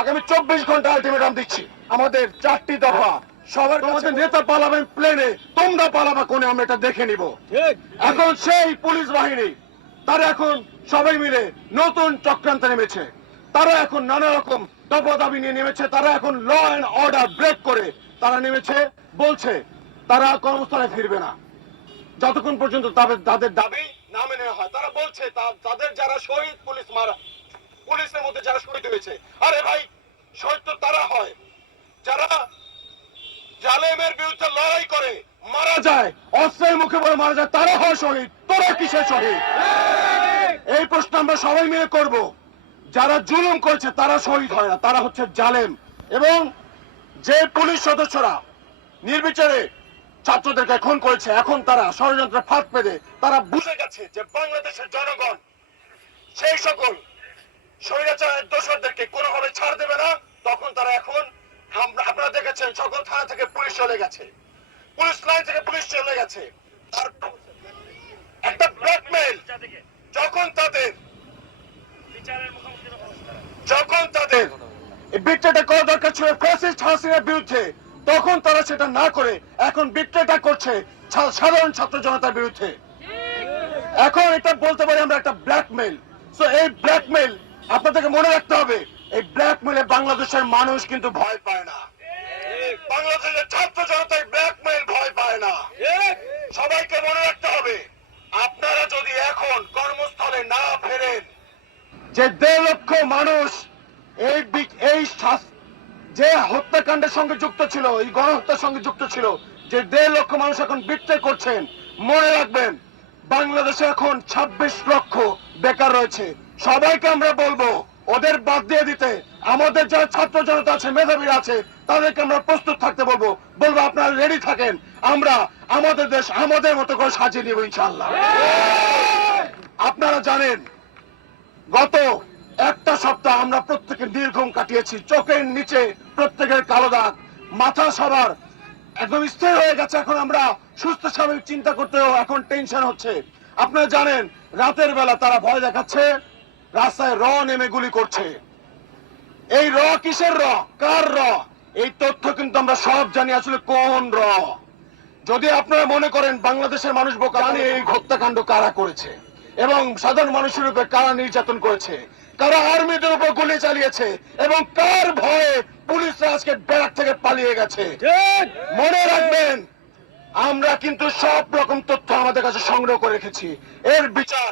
আগামী চব্বিশ ঘণ্টা আলটিমেটাম দিচ্ছি। আমাদের চারটি দফা। সবার কাছে নেতা পালাবেন প্লেনে তোমরা পালাবা কোনে আমরা এটা দেখে নিব। এখন সেই পুলিশ বাহিনী তারা এখন সবাই মিলে নতুন চক্রান্তে নেমেছে। তারা এখন নানা রকম দফা দাবি নিয়ে নেমেছে। তারা এখন ল অ্যান্ড অর্ডার ব্রেক করে তারা নেমেছে। বলছে তারা কর্মস্থলে ফিরবে না। যতক্ষণ পর্যন্ত তাদের তাদের দাবি না মেনে নেওয়া হয় তারা বলছে তা- তাদের যারা শহীদ পুলিশ মারা পুলিশের মধ্যে যারা শহীদ হয়েছে। আরে ভাই তারা হয়। যারা জালেমের বিরুদ্ধে লড়াই করে, মারা যায়, অস্ত্রের মুখে বলে মারা যায়, তারা হয় শহীদ। তোরা কিসের শহীদ? এই প্রশ্ন আমরা সবাই মিলে করব। যারা জুলুম করেছে, তারা শহীদ হয় না, তারা হচ্ছে জালেম। এবং যে পুলিশ সদস্যরা নির্বিচারে ছাত্রদেরকে খুন করেছে, এখন তারা ষড়যন্ত্রে ফাঁক পেতে তারা বুঝে গেছে যে বাংলাদেশের জনগণ, সেই সকল স্বৈরাচারের দোষরদেরকে কোনোভাবে ছাড় দেবে না। তখন তারা এখন আপনারা দেখেছেন সকল থানা থেকে পুলিশ চলে গেছে। পুলিশ লাইন থেকে পুলিশ চলে গেছে। তার একটা ব্ল্যাকমেইল যখন তাদের যখন তাদের বিট্রেটা করা দরকার ছিল ফ্যাসিস্ট হাসিনার বিরুদ্ধে তখন তারা সেটা না করে এখন বিট্রেটা করছে সাধারণ ছাত্র জনতার বিরুদ্ধে। এখন এটা বলতে পারি আমরা একটা ব্ল্যাকমেইল সো এই ব্ল্যাকমেইল আপনাদেরকে মনে রাখতে হবে। বাংলাদেশের মানুষ কিন্তু ভয় পায় না। বাংলাদেশের ছাত্র জনতা এই ব্ল্যাকমেইল ভয় পায় না। সবাইকে মনে রাখতে হবে, আপনারা যদি এখন কর্মস্থলে না ফেরেন, যে দেড় লক্ষ মানুষ এই এই যে হত্যাকাণ্ডের সঙ্গে যুক্ত ছিল, এই গণহত্যার সঙ্গে যুক্ত ছিল, যে দেড় লক্ষ মানুষ এখন বিট্রে করছেন, মনে রাখবেন, বাংলাদেশে এখন ২৬ লক্ষ বেকার রয়েছে। সবাইকে আমরা বলব ওদের বাদ দিয়ে দিতে আমাদের যারা ছাত্র জনতা আছে, মেধাবীরা আছে, তাদেরকে আমরা প্রস্তুত থাকতে বলব। বলব আপনারা রেডি থাকেন, আমরা আমাদের দেশ আমাদের মতো করে সাজিয়ে নিব ইনশাল্লাহ আপনারা জানেন, গত একটা সপ্তাহ আমরা প্রত্যেকে নির্ঘুম কাটিয়েছি, চোখের নিচে প্রত্যেকের কালো দাগ, মাথা সবার একদম স্থির হয়ে গেছে, এখন আমরা সুস্থ স্বাভাবিক চিন্তা করতেও এখন টেনশন হচ্ছে। আপনারা জানেন, রাতের বেলা তারা ভয় দেখাচ্ছে রাস্তায় র নেমে গুলি করছে। এই র কিসের র? কার র? এই তথ্য কিন্তু আমরা সব জানি আসলে কোন র। যদি আপনারা মনে করেন বাংলাদেশের মানুষ বোকা জানে এই হত্যাকাণ্ড কারা করেছে এবং সাধারণ মানুষের উপর কারা নির্যাতন করেছে কারা আর্মিদের উপর গুলি চালিয়েছে এবং কার ভয়ে পুলিশরা আজকে ব্যারাক থেকে পালিয়ে গেছে। মনে রাখবেন আমরা কিন্তু সব রকম তথ্য আমাদের কাছে সংগ্রহ করে রেখেছি। এর বিচার